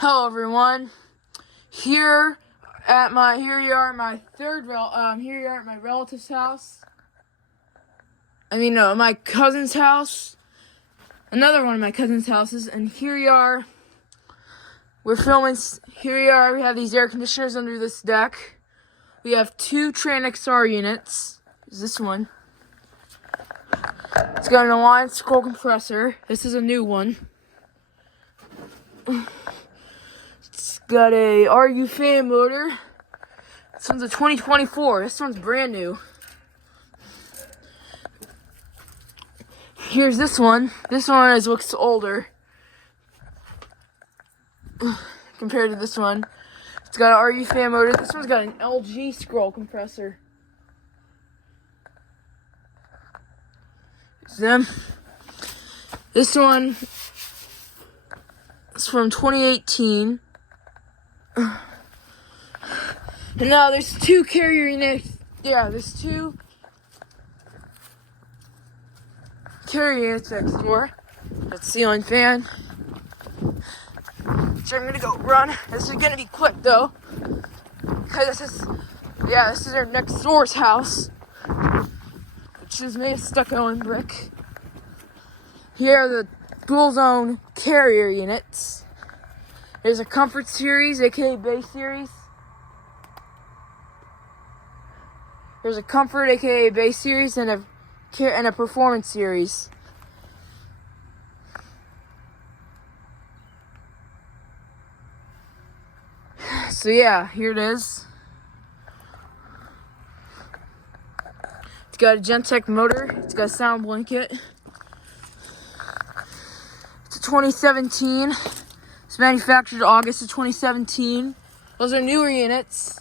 Hello everyone. Here you are at my relative's house. My cousin's house. Another one of my cousin's houses, and here you are. We're filming. Here you are. We have these air conditioners under this deck. We have two Trane XR units. There's this one. It's got an Alliance scroll compressor. This is a new one. It's got a RU fan motor. This one's a 2024. This one's brand new. Here's this one. This one looks older compared to this one. It's got an RU fan motor. This one's got an LG scroll compressor. It's them. This one is from 2018. And now there's two carrier units. Yeah, there's two carrier units next door. That's the ceiling fan. So I'm gonna go run. This is gonna be quick though, because this is our next door's house, which is made of stucco and brick. Here are the dual zone carrier units. There's a Comfort Series, aka Base Series. There's a Comfort, aka Base Series, and a Performance Series. So yeah, here it is. It's got a Gentech motor. It's got a sound blanket. It's a 2017. It's manufactured August of 2017. Those are newer units.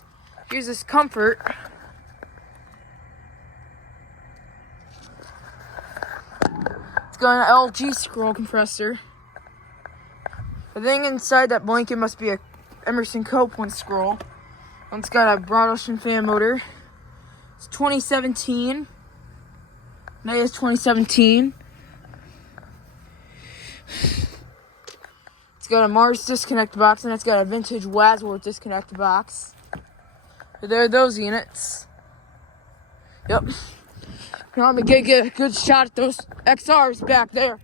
Here's this Comfort. It's got an LG scroll compressor. The thing inside that blanket must be a Emerson Copeland scroll. It's got a broad ocean fan motor. It's 2017. May is 2017. It's got a Mars disconnect box, and it's got a vintage Wadsworth disconnect box. So there are those units. Yep. Now I'm gonna get a good shot at those XRs back there.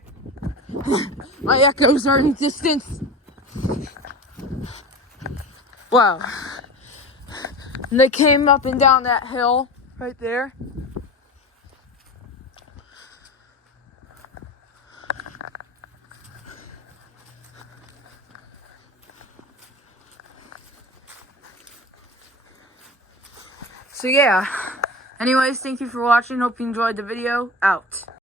My echoes are in distance. Wow. And they came up and down that hill right there. So yeah. Anyways, thank you for watching. Hope you enjoyed the video. Out.